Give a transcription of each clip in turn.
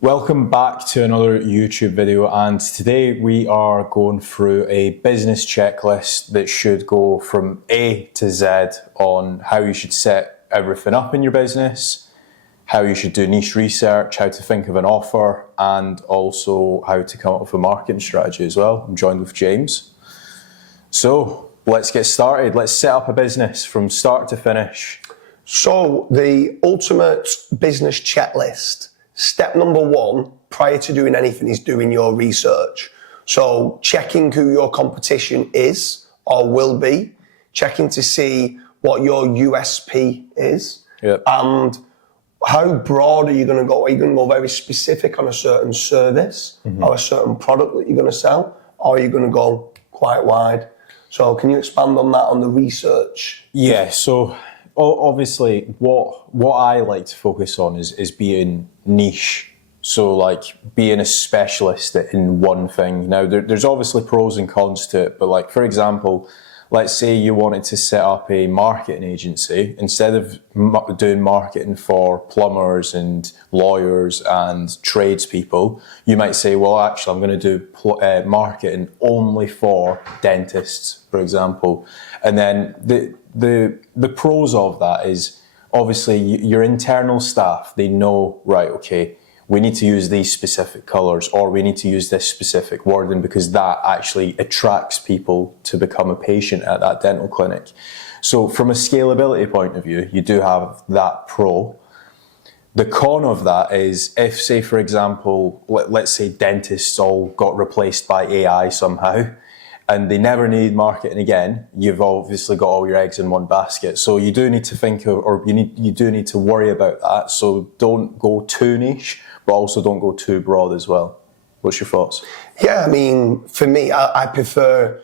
Welcome back to another YouTube video, and today we are going through a business checklist that should go from A to Z on how you should set everything up in your business, how you should do niche research, how to think of an offer, and also how to come up with a marketing strategy as well. I'm joined with James. So let's get started. Let's set up a business from start to finish. So the ultimate business checklist. Step number one, prior to doing anything, is doing your research. So checking who your competition is or will be, checking to see what your USP is, and how broad are you going to go? Are you going to go very specific on a certain service or a certain product that you're going to sell, or are you going to go quite wide? So can you expand on that, on the research? Yeah, so obviously what I like to focus on is being niche. So like being a specialist in one thing. Now there's obviously pros and cons to it, but like for example, let's say you wanted to set up a marketing agency. Instead of doing marketing for plumbers and lawyers and tradespeople, you might say, well, actually, I'm going to do marketing only for dentists, for example. And then the pros of that is obviously your internal staff, they know, right, okay, we need to use these specific colors or we need to use this specific wording because that actually attracts people to become a patient at that dental clinic. So from a scalability point of view, you do have that pro. The con of that is if, say, for example, let's say dentists all got replaced by AI somehow, and they never need marketing again, you've obviously got all your eggs in one basket. So you do need to think of, or you do need to worry about that. So don't go too niche, but also don't go too broad as well. What's your thoughts? Yeah, I mean, for me, I prefer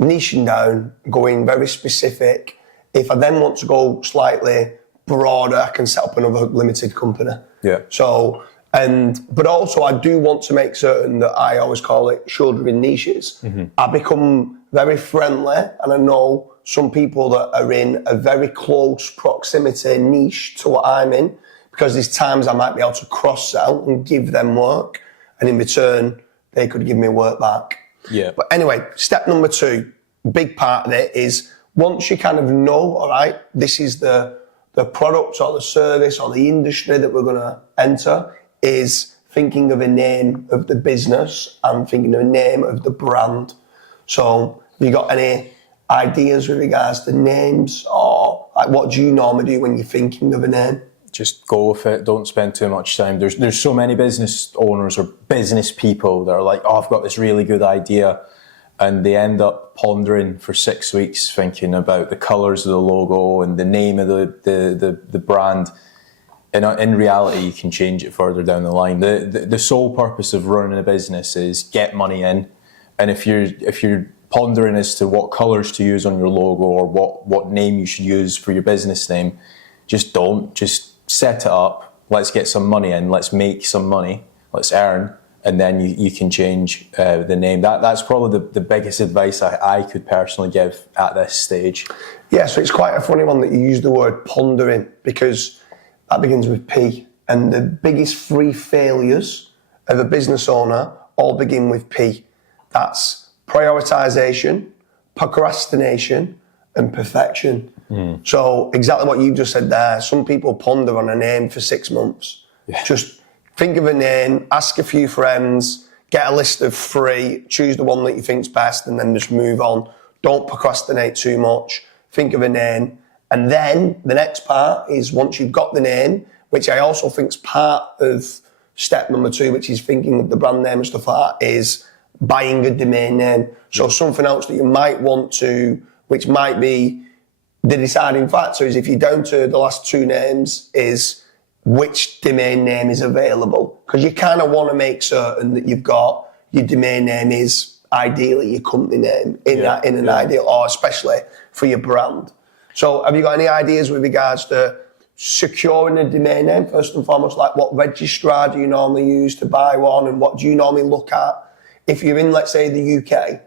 niching down, going very specific. If I then want to go slightly broader, I can set up another limited company. Yeah. So, but also I do want to make certain that I always call it shouldering niches. I become very friendly, and I know some people that are in a very close proximity niche to what I'm in, because there's times I might be able to cross-sell and give them work, and in return, they could give me work back. Yeah. But anyway, step number two, big part of it is once you kind of know, all right, this is the product or the service or the industry that we're going to enter, is thinking of a name of the business and thinking of a name of the brand. So have you got any ideas with regards to names, or like what do you normally do when you're thinking of a name? Just go with it. Don't spend too much time. There's so many business owners or business people that are like, oh, I've got this really good idea, and they end up pondering for 6 weeks thinking about the colours of the logo and the name of the brand. In reality, you can change it further down the line. The sole purpose of running a business is get money in, and if you're pondering as to what colours to use on your logo or what name you should use for your business name, just set it up. Let's get some money in. Let's make some money. Let's earn, and then you can change the name. That's probably the biggest advice I could personally give at this stage. Yeah, so it's quite a funny one that you use the word pondering, because that begins with P, and the biggest three failures of a business owner all begin with P. That's prioritization, procrastination, and perfection. So exactly what you just said there. Some people ponder on a name for 6 months. Yeah. Just think of a name, ask a few friends, get a list of 3, choose the one that you think's best, and then just move on. Don't procrastinate too much. Think of a name. And then the next part is once you've got the name, which I also think is part of step number 2, which is thinking of the brand name and stuff like that, is buying a domain name. So something else that you might want to, which might be the deciding factor, is if you're down to the last 2 names, is which domain name is available. Because you kind of want to make certain that you've got your domain name is ideally your company name in an ideal, or especially for your brand. So have you got any ideas with regards to securing a domain name, first and foremost? Like what registrar do you normally use to buy one, and what do you normally look at? If you're in, let's say, the UK,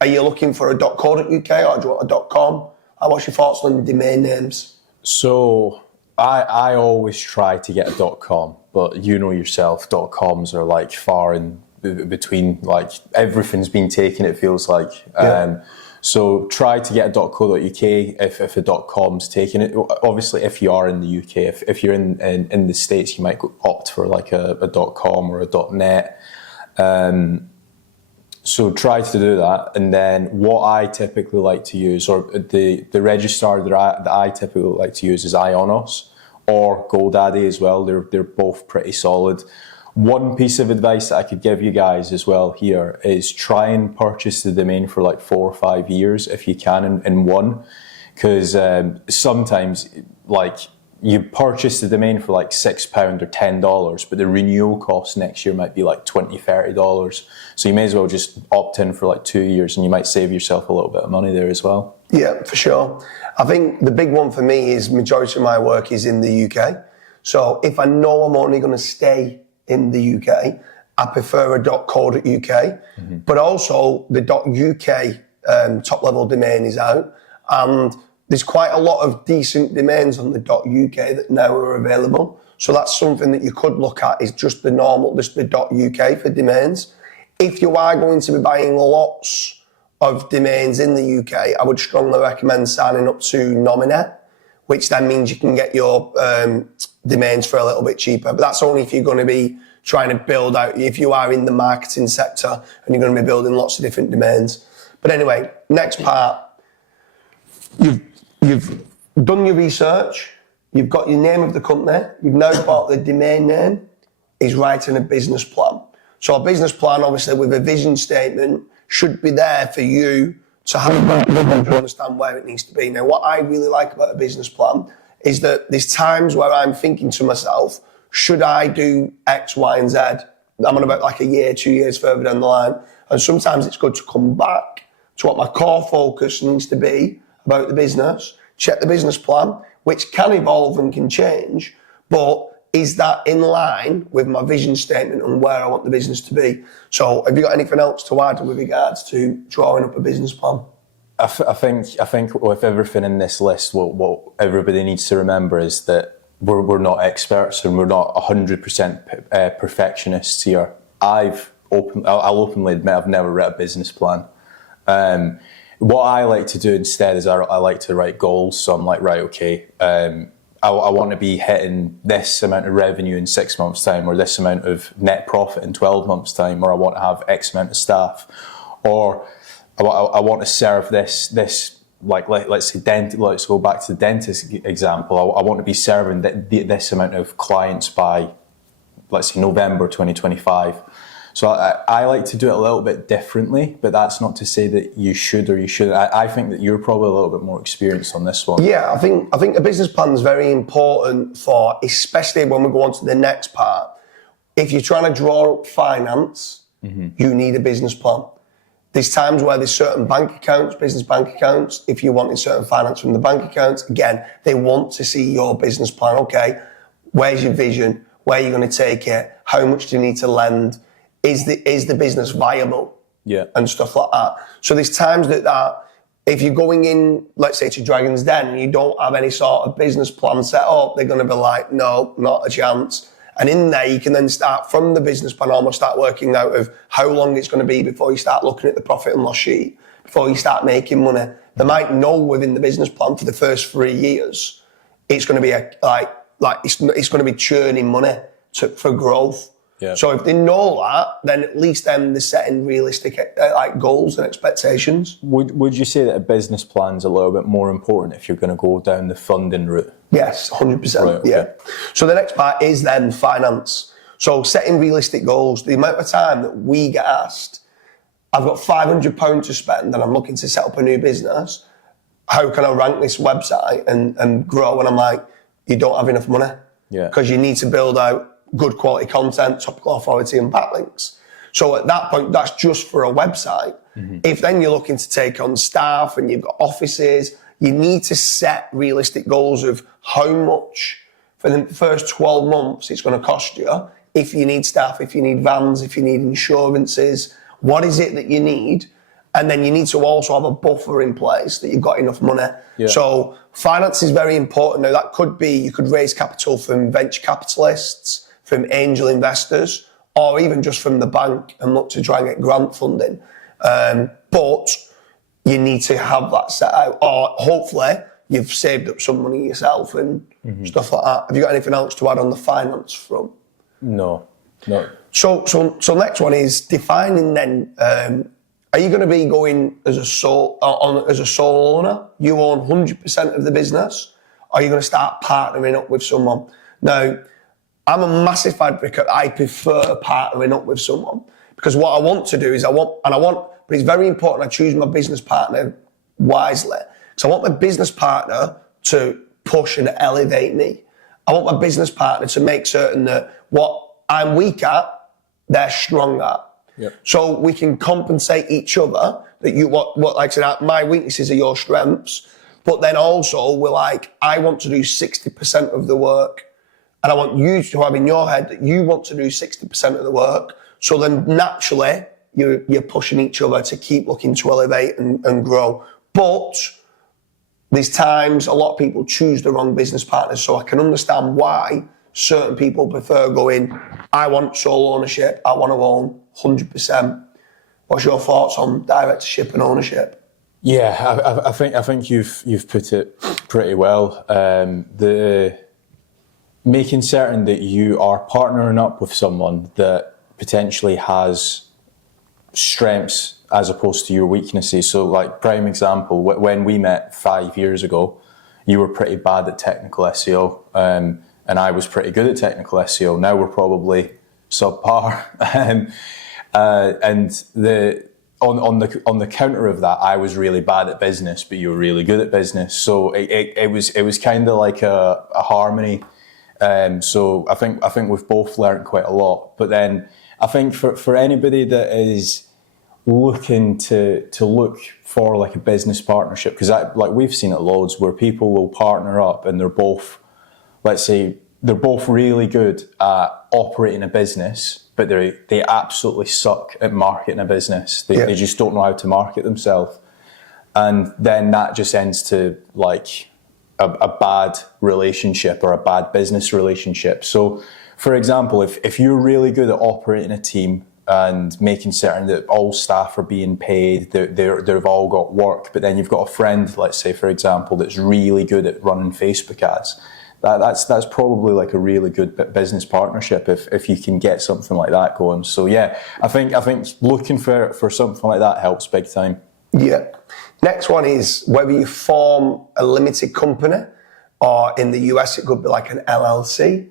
are you looking for a .co.uk or do you want a .com? What's your thoughts on domain names? So I always try to get a .com, but you know yourself, .coms are like far in between. Like everything's been taken, it feels like. Yeah. So try to get a .co.uk if a .com's taken it. Obviously, if you are in the UK, if you're in the States, you might opt for like a .com or a .net. So try to do that, and then what I typically like to use, or the registrar that I typically like to use, is Ionos or GoDaddy as well. They're both pretty solid. One piece of advice that I could give you guys as well here is try and purchase the domain for like 4 or 5 years if you can in one, because sometimes like you purchase the domain for like £6 or $10, but the renewal cost next year might be like $20, $30. So you may as well just opt in for like 2 years, and you might save yourself a little bit of money there as well. Yeah, for sure. I think the big one for me is majority of my work is in the UK. So if I know I'm only going to stay in the UK, I prefer a .co.uk, but also the .uk top level domain is out, and there's quite a lot of decent domains on the .uk that now are available. So that's something that you could look at, is just the normal, just the .uk for domains. If you are going to be buying lots of domains in the UK, I would strongly recommend signing up to Nominet, which then means you can get your domains for a little bit cheaper. But that's only if you're going to be trying to build out, if you are in the marketing sector and you're going to be building lots of different domains. But anyway, next part, you've done your research, you've got your name of the company, you've now got the domain name, is writing a business plan. So a business plan, obviously with a vision statement, should be there for you to have to understand where it needs to be. Now, what I really like about a business plan is that there's times where I'm thinking to myself, should I do X, Y, and Z? I'm on about like a year, 2 years further down the line. And sometimes it's good to come back to what my core focus needs to be about the business, check the business plan, which can evolve and can change, but is that in line with my vision statement and where I want the business to be? So have you got anything else to add with regards to drawing up a business plan? I think with everything in this list, what everybody needs to remember is that we're not experts and we're not 100% perfectionists here. I'll openly admit I've never read a business plan. What I like to do instead is I like to write goals. So I'm like, right, okay, I want to be hitting this amount of revenue in 6 months' time, or this amount of net profit in 12 months' time, or I want to have X amount of staff, or I want to serve this like let's say let's go back to the dentist example. I want to be serving this amount of clients by, let's say, November 2025. So I like to do it a little bit differently, but that's not to say that you should or you shouldn't. I think that you're probably a little bit more experienced on this one. Yeah, I think a business plan is very important for, especially when we go on to the next part. If you're trying to draw up finance, you need a business plan. There's times where there's certain bank accounts, business bank accounts. If you're wanting certain finance from the bank accounts, again, they want to see your business plan. Okay, where's your vision? Where are you going to take it? How much do you need to lend? Is the business viable? Yeah. And stuff like that. So there's times that if you're going in, let's say, to Dragon's Den and you don't have any sort of business plan set up, they're going to be like, no, not a chance. And in there, you can then start from the business plan, almost start working out of how long it's going to be before you start looking at the profit and loss sheet, before you start making money. They might know within the business plan for the first 3 years, it's going to be it's going to be churning money for growth. Yeah. So if they know that, then at least then they're setting realistic goals and expectations. Would you say that a business plan's a little bit more important if you're going to go down the funding route? Yes, 100%. Right, okay. Yeah. So the next part is then finance. So setting realistic goals. The amount of time that we get asked, I've got £500 to spend and I'm looking to set up a new business. How can I rank this website and grow? And I'm like, you don't have enough money. Yeah. Because you need to build out good quality content, topical authority and backlinks. So at that point, that's just for a website. If then you're looking to take on staff and you've got offices, you need to set realistic goals of how much for the first 12 months it's going to cost you. If you need staff, if you need vans, if you need insurances, what is it that you need? And then you need to also have a buffer in place that you've got enough money. Yeah. So finance is very important. Now that could be, you could raise capital from venture capitalists, from angel investors, or even just from the bank and look to try and get grant funding. But you need to have that set out, or hopefully you've saved up some money yourself and stuff like that. Have you got anything else to add on the finance front? No. So next one is defining then, are you going to be going as a sole owner? You own 100% of the business? Or are you going to start partnering up with someone? Now, I'm a massive advocate. I prefer partnering up with someone because what I want to do is but it's very important I choose my business partner wisely. So I want my business partner to push and elevate me. I want my business partner to make certain that what I'm weak at, they're strong at. Yep. So we can compensate each other. That what like I said, my weaknesses are your strengths. But then also we're like, I want to do 60% of the work, and I want you to have in your head that you want to do 60% of the work. So then naturally you're pushing each other to keep looking to elevate and grow. But there's times a lot of people choose the wrong business partners. So I can understand why certain people prefer going, I want sole ownership, I want to own 100%. What's your thoughts on directorship and ownership? Yeah, I think you've put it pretty well. The making certain that you are partnering up with someone that potentially has strengths as opposed to your weaknesses. So, like, prime example, when we met 5 years ago, you were pretty bad at technical SEO, and I was pretty good at technical SEO. Now we're probably subpar. And on the counter of that, I was really bad at business, but you were really good at business. So it was kind of like a harmony. So I think we've both learned quite a lot. But then I think for anybody that is looking to look for like a business partnership, because like we've seen it loads where people will partner up and they're both, let's say, they're both really good at operating a business, but they absolutely suck at marketing a business. They just don't know how to market themselves. And then that just ends to like a bad relationship or a bad business relationship. So, for example, if you're really good at operating a team and making certain that all staff are being paid, they've all got work, but then you've got a friend, let's say, for example, that's really good at running Facebook ads, that's probably like a really good business partnership if you can get something like that going. So yeah, I think looking for something like that helps big time. Yeah. Next one is whether you form a limited company, or in the US it could be like an LLC.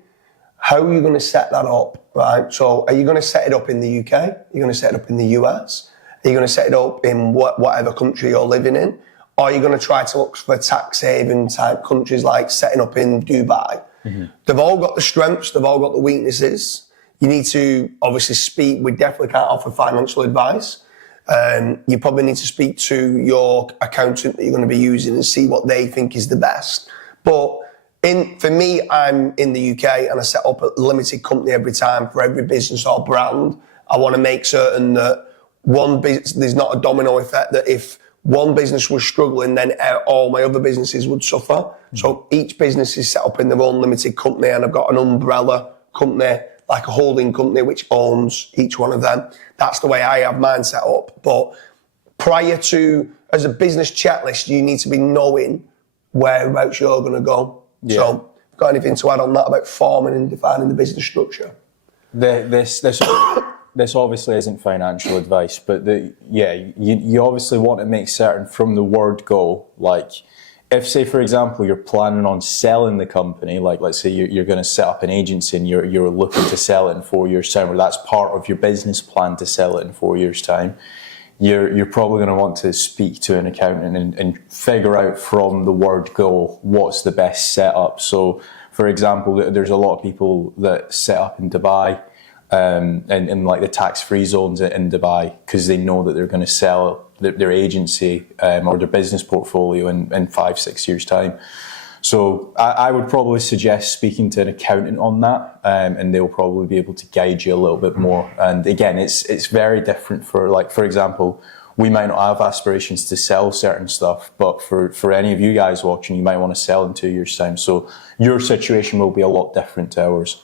How are you going to set that up, right? So are you going to set it up in the UK? Are you going to set it up in the US? Are you going to set it up in whatever country you're living in? Or are you going to try to look for tax haven type countries like setting up in Dubai? Mm-hmm. They've all got the strengths, they've all got the weaknesses. You need to obviously speak. We definitely can't offer financial advice. You probably need to speak to your accountant that you're going to be using and see what they think is the best. But for me, I'm in the UK and I set up a limited company every time for every business or brand. I want to make certain that there's not a domino effect, that if one business was struggling, then all my other businesses would suffer. Mm-hmm. So each business is set up in their own limited company, and I've got an umbrella company, like a holding company, which owns each one of them. That's the way I have mine set up. But prior to, as a business checklist, you need to be knowing whereabouts you're going to go. Yeah. So, got anything to add on that about forming and defining the business structure? This obviously isn't financial advice, but you obviously want to make certain from the word go, like if, say, for example, you're planning on selling the company, like let's say you're going to set up an agency and you're looking to sell it in 4 years' time, or that's part of your business plan to sell it in 4 years' time, you're probably going to want to speak to an accountant and figure out from the word go what's the best setup. So, for example, there's a lot of people that set up in Dubai, in like the tax-free zones in Dubai, because they know that they're going to sell their agency or their business portfolio in 5-6 years' time. So I would probably suggest speaking to an accountant on that, and they'll probably be able to guide you a little bit more. And again, it's very different for, like, for example, we might not have aspirations to sell certain stuff, but for any of you guys watching, you might want to sell in 2 years' time. So your situation will be a lot different to ours.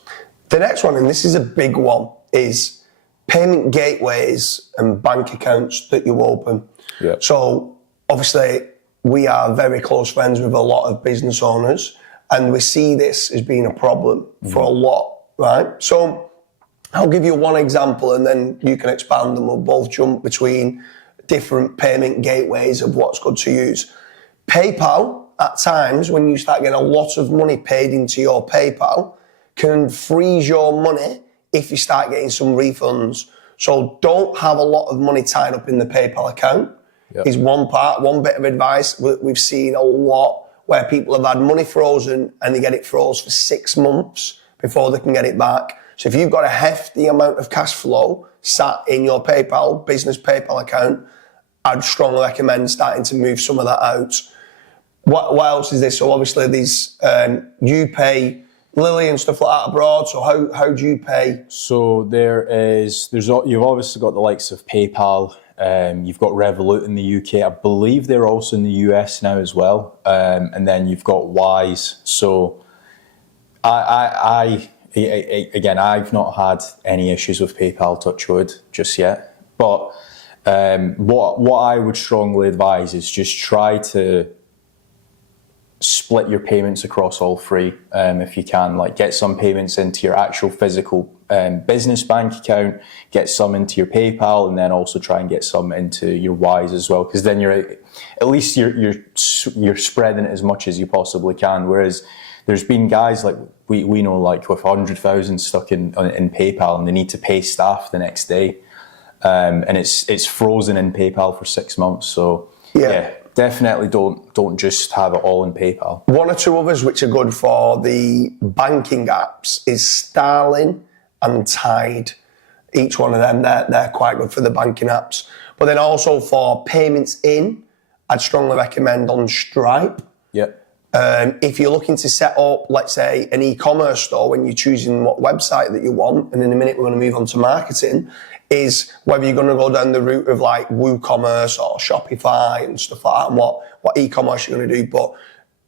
The next one, and this is a big one, is payment gateways and bank accounts that you open. Yeah. So obviously we are very close friends with a lot of business owners, and we see this as being a problem for a lot, right? So I'll give you one example and then you can expand and we'll both jump between different payment gateways of what's good to use. PayPal, at times, when you start getting a lot of money paid into your PayPal, can freeze your money if you start getting some refunds. So don't have a lot of money tied up in the PayPal account. Yep. Is one bit of advice. We've seen a lot where people have had money frozen and they get it froze for 6 months before they can get it back. So if you've got a hefty amount of cash flow sat in your PayPal, business PayPal account, I'd strongly recommend starting to move some of that out. What else is this? So obviously these, you pay Lily and stuff like that abroad. So how do you pay? So you've obviously got the likes of PayPal. You've got Revolut in the UK. I believe they're also in the US now as well. And then you've got Wise. So again, I've not had any issues with PayPal, touch wood, just yet. But what I would strongly advise is just try to split your payments across all three if you can. Like, get some payments into your actual physical business bank account, get some into your PayPal, and then also try and get some into your Wise as well, because then at least you're spreading it as much as you possibly can. Whereas there's been guys like we know, like with 100,000 stuck in PayPal, and they need to pay staff the next day, and it's frozen in PayPal for 6 months. So yeah, definitely don't just have it all in PayPal. One or two others which are good for the banking apps is Starling and Tide. Each one of them, they're quite good for the banking apps. But then also for payments in, I'd strongly recommend on Stripe. Yep. If you're looking to set up, let's say, an e-commerce store when you're choosing what website that you want, and in a minute we're going to move on to marketing, is whether you're going to go down the route of like WooCommerce or Shopify and stuff like that, and what e-commerce you're going to do. But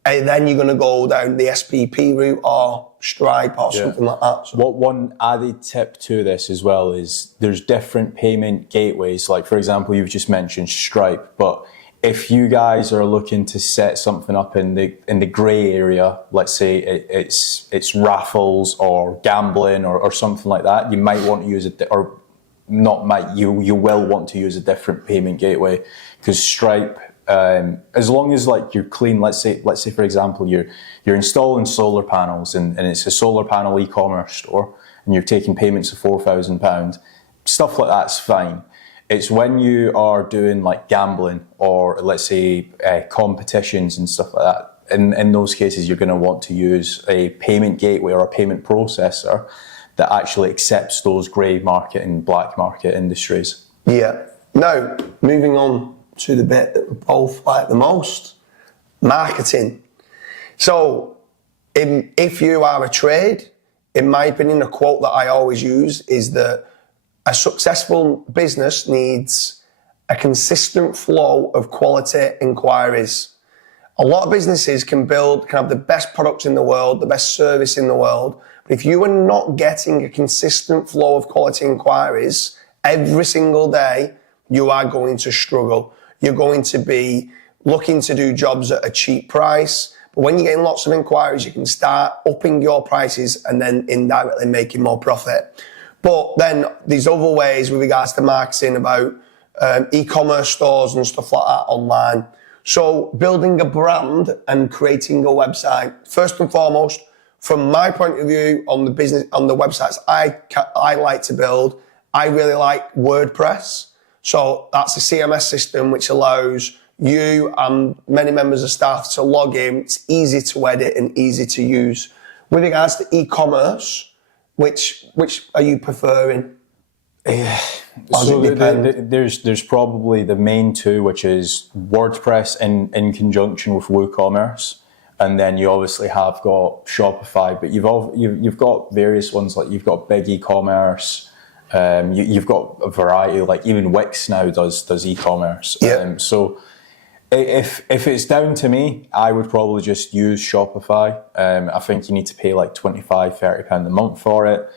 then you're going to go down the SPP route or Stripe or something like that. So. What one added tip to this as well is there's different payment gateways. Like, for example, you've just mentioned Stripe, but if you guys are looking to set something up in the grey area, let's say it's raffles or gambling or something like that, you might want to use you will want to use a different payment gateway, because Stripe, as long as like you're clean, let's say for example you're installing solar panels and it's a solar panel e-commerce store and you're taking payments of £4,000, stuff like that's fine. It's when you are doing like gambling or let's say competitions and stuff like that. In those cases, you're going to want to use a payment gateway or a payment processor that actually accepts those grey market and black market industries. Yeah. Now, moving on to the bit that we both like the most, marketing. So, if you are a trade, in my opinion, a quote that I always use is that a successful business needs a consistent flow of quality inquiries. A lot of businesses can have the best products in the world, the best service in the world, but if you are not getting a consistent flow of quality inquiries every single day, you are going to struggle. You're going to be looking to do jobs at a cheap price, but when you're getting lots of inquiries, you can start upping your prices and then indirectly making more profit. But then there's other ways with regards to marketing about e-commerce stores and stuff like that online. So building a brand and creating a website, first and foremost, from my point of view on the websites I like to build, I really like WordPress. So that's a CMS system which allows you and many members of staff to log in. It's easy to edit and easy to use. With regards to e-commerce, which are you preferring? So there's probably the main two, which is WordPress in conjunction with WooCommerce, and then you obviously have got Shopify. But you've got various ones, like you've got Big E-commerce, You've got a variety, like even Wix now does e-commerce. Yeah. So if it's down to me, I would probably just use Shopify. I think you need to pay like £25-30 a month for it.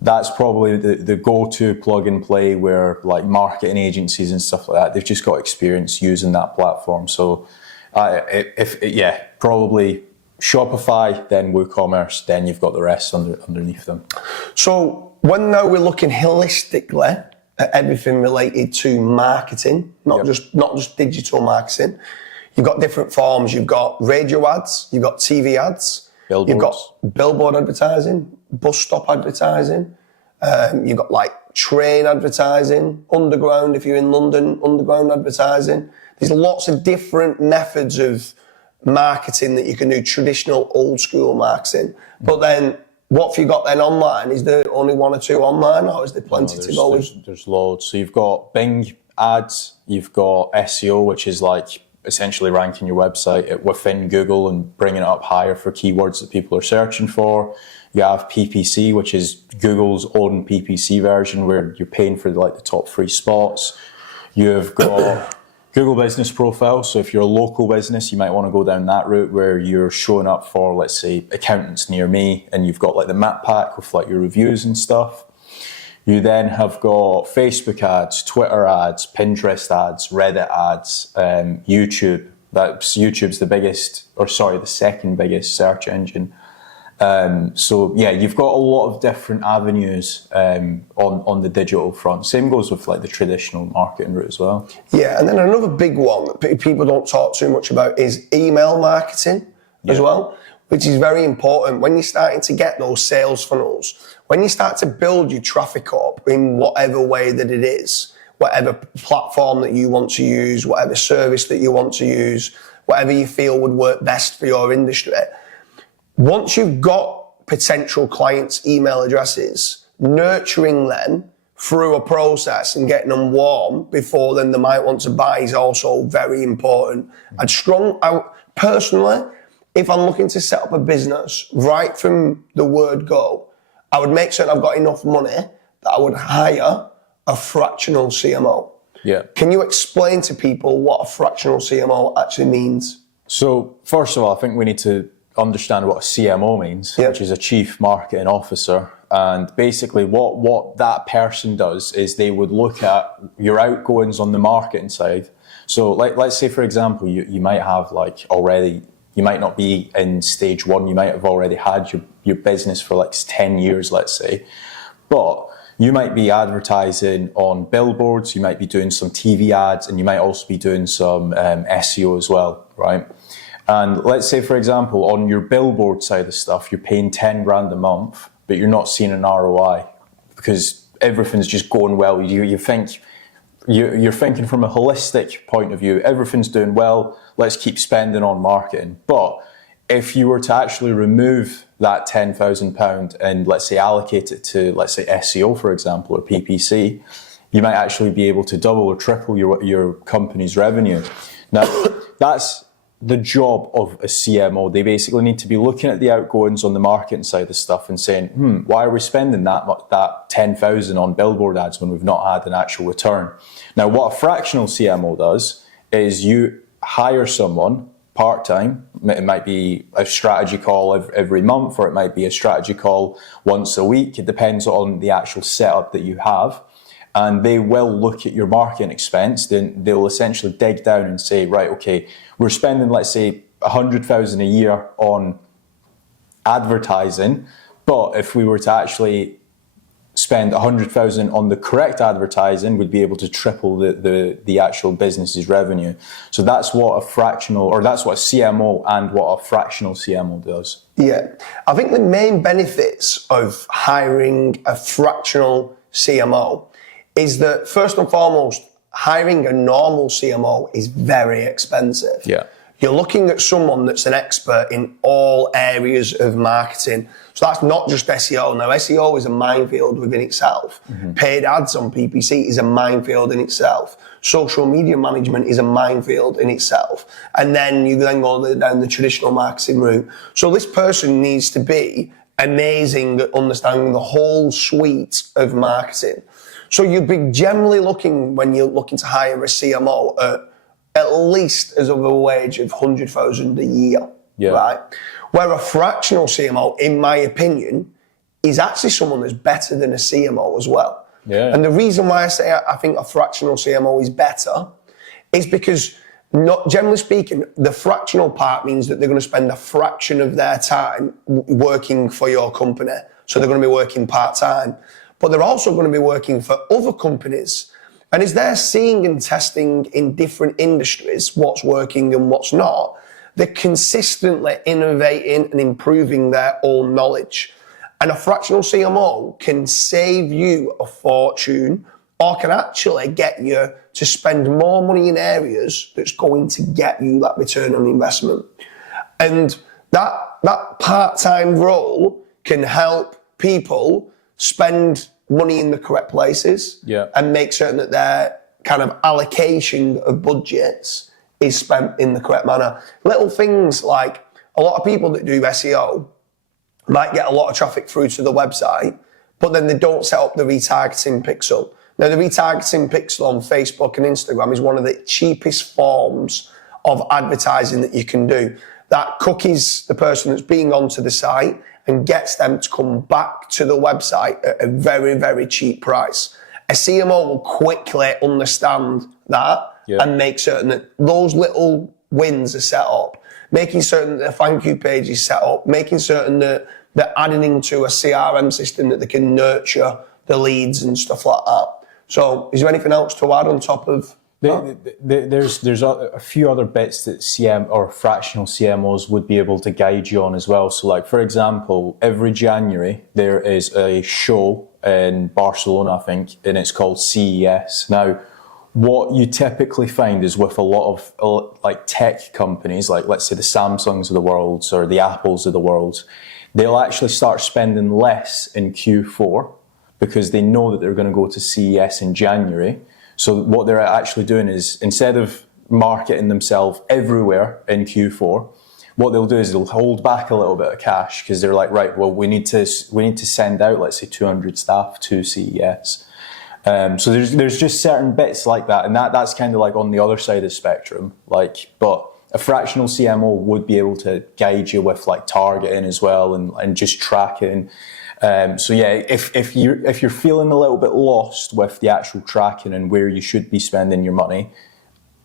That's probably the go-to plug and play where like marketing agencies and stuff like that, they've just got experience using that platform. So probably Shopify, then WooCommerce, then you've got the rest underneath them. So when now we're looking holistically at everything related to marketing, not just digital marketing, you've got different forms. You've got radio ads, you've got TV ads, Billboards. You've got billboard advertising, bus stop advertising, you've got like train advertising, underground, if you're in London, underground advertising. There's lots of different methods of marketing that you can do, traditional old school marketing. But then what have you got then online? Is there only one or two online, or is there plenty to go with? There's loads. So you've got Bing ads, you've got SEO, which is like essentially ranking your website within Google and bringing it up higher for keywords that people are searching for. You have PPC, which is Google's own PPC version, where you're paying for like the top 3 spots. You've got Google Business Profile. So if you're a local business, you might want to go down that route where you're showing up for, let's say, accountants near me, and you've got like the map pack with like your reviews and stuff. You then have got Facebook ads, Twitter ads, Pinterest ads, Reddit ads, YouTube. YouTube's the second biggest search engine. You've got a lot of different avenues on the digital front. Same goes with like the traditional marketing route as well. Yeah, and then another big one that people don't talk too much about is email marketing as well, which is very important when you're starting to get those sales funnels. When you start to build your traffic up in whatever way that it is, whatever platform that you want to use, whatever service that you want to use, whatever you feel would work best for your industry. Once you've got potential clients' email addresses, nurturing them through a process and getting them warm before then they might want to buy is also very important. Personally, if I'm looking to set up a business right from the word go, I would make certain I've got enough money that I would hire a fractional CMO. Yeah. Can you explain to people what a fractional CMO actually means? So first of all, I think we need to understand what a CMO means, which is a Chief Marketing Officer. And basically what that person does is they would look at your outgoings on the marketing side. So let's say, for example, you might have like already, you might not be in stage 1, you might have already had your business for like 10 years, let's say. But you might be advertising on billboards, you might be doing some TV ads, and you might also be doing some SEO as well, right? And let's say, for example, on your billboard side of stuff, you're paying 10 grand a month, but you're not seeing an ROI because everything's just going well. You're thinking from a holistic point of view, everything's doing well, let's keep spending on marketing. But if you were to actually remove that £10,000 and let's say allocate it to, let's say, SEO, for example, or PPC, you might actually be able to double or triple your company's revenue. Now, that's the job of a CMO. They basically need to be looking at the outgoings on the marketing side of stuff and saying, why are we spending that 10,000 on billboard ads when we've not had an actual return? Now, what a fractional CMO does is you hire someone part-time. It might be a strategy call every month, or it might be a strategy call once a week. It depends on the actual setup that you have. And they will look at your marketing expense. Then they'll essentially dig down and say, right, okay, we're spending, let's say, 100,000 a year on advertising. But if we were to actually spend 100,000 on the correct advertising, we'd be able to triple the actual business's revenue. So that's what a CMO and what a fractional CMO does. Yeah, I think the main benefits of hiring a fractional CMO is that, first and foremost, hiring a normal CMO is very expensive. Yeah. You're looking at someone that's an expert in all areas of marketing. So that's not just SEO. Now, SEO is a minefield within itself. Mm-hmm. Paid ads on PPC is a minefield in itself. Social media management is a minefield in itself. And then you then go down the traditional marketing route. So this person needs to be amazing at understanding the whole suite of marketing. So you'd be generally looking, when you're looking to hire a CMO, at least as of a wage of 100,000 a year, right? Where a fractional CMO, in my opinion, is actually someone that's better than a CMO as well. And the reason why I say I think a fractional CMO is better is because, not generally speaking, the fractional part means that they're going to spend a fraction of their time working for your company. So they're going to be working part-time. But they're also going to be working for other companies. And as they're seeing and testing in different industries what's working and what's not, they're consistently innovating and improving their own knowledge. And a fractional CMO can save you a fortune, or can actually get you to spend more money in areas that's going to get you that return on investment. And that part-time role can help people spend money in the correct places and make certain that their kind of allocation of budgets is spent in the correct manner. Little things like, a lot of people that do SEO might get a lot of traffic through to the website, but then they don't set up the retargeting pixel. Now, the retargeting pixel on Facebook and Instagram is one of the cheapest forms of advertising that you can do. That cookies the person that's being onto the site and gets them to come back to the website at a very, very cheap price. A CMO will quickly understand that and make certain that those little wins are set up, making certain that the thank you page is set up, making certain that they're adding into a CRM system that they can nurture the leads and stuff like that. So is there anything else to add on top of There's a few other bits that CM or fractional CMOs would be able to guide you on as well. So like, for example, every January there is a show in Barcelona, I think, and it's called CES. Now, what you typically find is with a lot of like tech companies, like let's say the Samsungs of the world or the Apples of the world, they'll actually start spending less in Q4 because they know that they're going to go to CES in January. So what they're actually doing is, instead of marketing themselves everywhere in Q4, what they'll do is they'll hold back a little bit of cash because they're like, right, well, we need to send out, let's say, 200 staff to CES. So there's just certain bits like that, and that's kind of like on the other side of the spectrum. Like, but a fractional CMO would be able to guide you with like targeting as well and just tracking. So yeah, if you're feeling a little bit lost with the actual tracking and where you should be spending your money,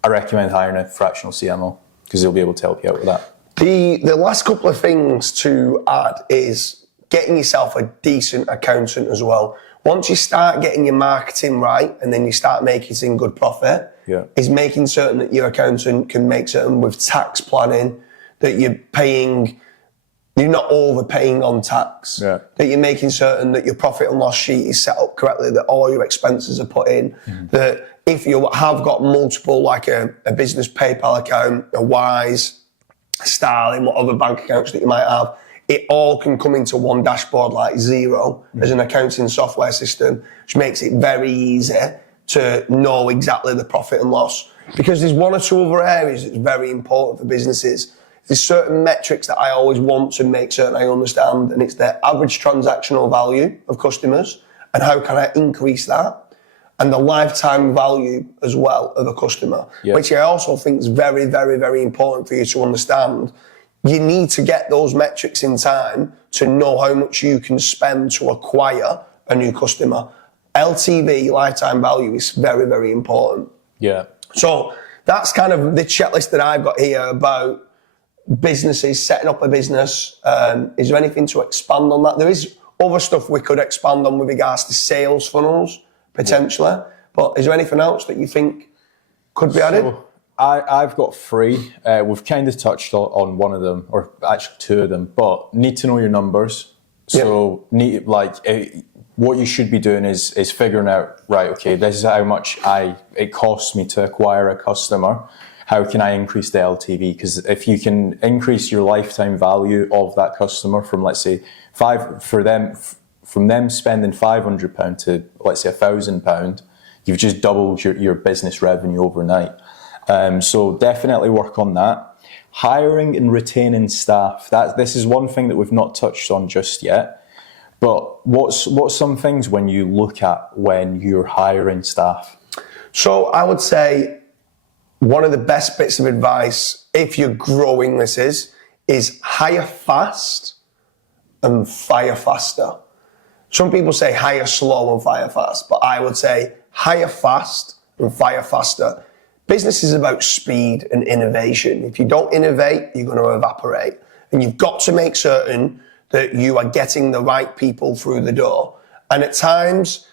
I recommend hiring a fractional CMO because they'll be able to help you out with that. The last couple of things to add is getting yourself a decent accountant as well. Once you start getting your marketing right and then you start making good profit, is making certain that your accountant can make certain with tax planning that you're not overpaying on tax, that you're making certain that your profit and loss sheet is set up correctly, that all your expenses are put in, that if you have got multiple, like a business PayPal account, a Wise, Starling, what other bank accounts that you might have, it all can come into one dashboard like Xero as an accounting software system, which makes it very easy to know exactly the profit and loss. Because there's one or two other areas that's very important for businesses. There's certain metrics that I always want to make certain I understand, and it's the average transactional value of customers and how can I increase that, and the lifetime value as well of a customer, which I also think is very, very, very important for you to understand. You need to get those metrics in time to know how much you can spend to acquire a new customer. LTV, lifetime value, is very, very important. So that's kind of the checklist that I've got here about businesses, setting up a business. Is there anything to expand on that? There is other stuff we could expand on with regards to sales funnels, potentially. But is there anything else that you think could be added? I've got three. We've kind of touched on one of them, or actually two of them, but need to know your numbers. So what you should be doing is figuring out, right, okay, this is how much it costs me to acquire a customer. How can I increase the LTV? Because if you can increase your lifetime value of that customer from, let's say, from them spending £500 to, let's say, £1,000, you've just doubled your business revenue overnight. So definitely work on that. hiring and retaining staff. This is one thing that we've not touched on just yet. But what's some things when you look at when you're hiring staff? So I would say one of the best bits of advice, if you're growing this is hire fast and fire faster. Some people say hire slow and fire fast, but I would say hire fast and fire faster. Business is about speed and innovation. If you don't innovate, you're going to evaporate. And you've got to make certain that you are getting the right people through the door. And at times,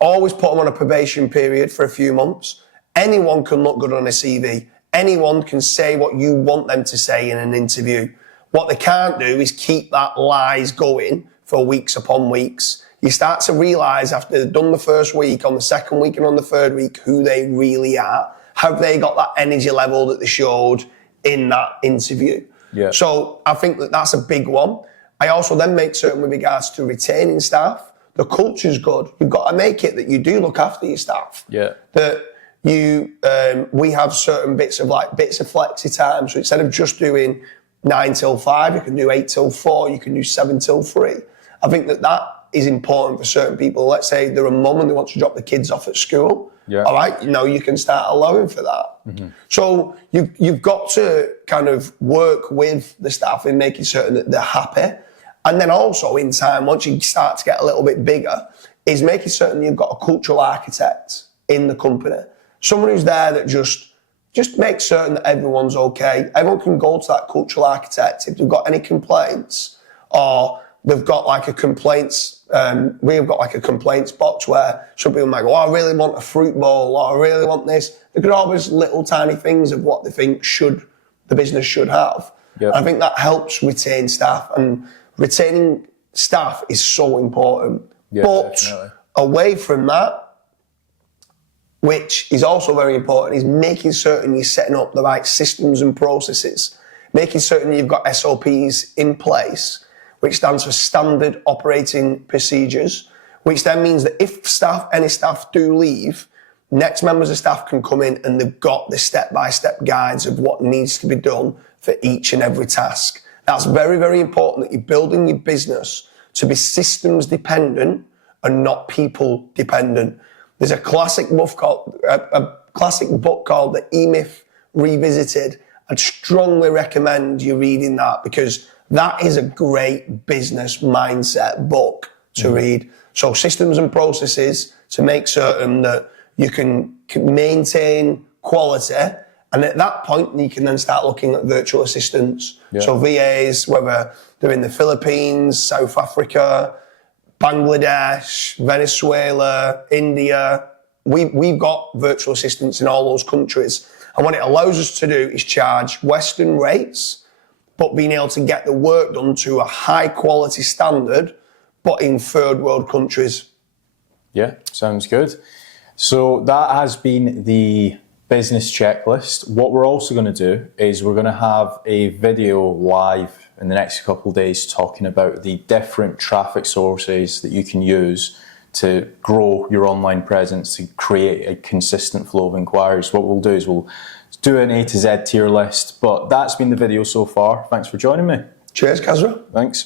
always put them on a probation period for a few months. Anyone can look good on a CV. Anyone can say what you want them to say in an interview. What they can't do is keep that lies going for weeks upon weeks. You start to realise after they've done the first week, on the second week and on the third week, who they really are. Have they got that energy level that they showed in that interview? Yeah. So I think that that's a big one. I also then make certain with regards to retaining staff, the culture's good. You've got to make it that you do look after your staff. Yeah. That you, we have certain bits of flexi time. So instead of just doing 9 till 5, you can do 8 till 4, you can do 7 till 3. I think that is important for certain people. Let's say they're a mum and they want to drop the kids off at school. Yeah. All right, you can start allowing for that. Mm-hmm. So you've got to kind of work with the staff in making certain that they're happy. And then also in time, once you start to get a little bit bigger, is making certain you've got a cultural architect in the company. Someone who's there that just makes certain that everyone's okay. Everyone can go to that cultural architect if they've got any complaints, or they've got like a complaints, we've got like a complaints box where some people might go, I really want a fruit bowl, or I really want this. There could always little tiny things of what they think the business should have. Yep. I think that helps retain staff, and retaining staff is so important. Yeah, but definitely. Away from that, which is also very important, is making certain you're setting up the right systems and processes, making certain you've got SOPs in place, which stands for Standard Operating Procedures, which then means that if any staff do leave, next members of staff can come in and they've got the step-by-step guides of what needs to be done for each and every task. That's very, very important, that you're building your business to be systems dependent and not people dependent. There's a classic book called The E-Myth Revisited. I'd strongly recommend you reading that, because that is a great business mindset book to read. So systems and processes to make certain that you can maintain quality. And at that point, you can then start looking at virtual assistants. Yeah. So VAs, whether they're in the Philippines, South Africa, Bangladesh, Venezuela, India, we've got virtual assistants in all those countries. And what it allows us to do is charge Western rates, but being able to get the work done to a high quality standard, but in third world countries. Yeah, sounds good. So that has been the business checklist. What we're also going to do is we're going to have a video live in the next couple of days talking about the different traffic sources that you can use to grow your online presence, to create a consistent flow of inquiries. What we'll do is we'll do an A to Z tier list, but that's been the video so far. Thanks for joining me. Cheers, Kazra. Thanks.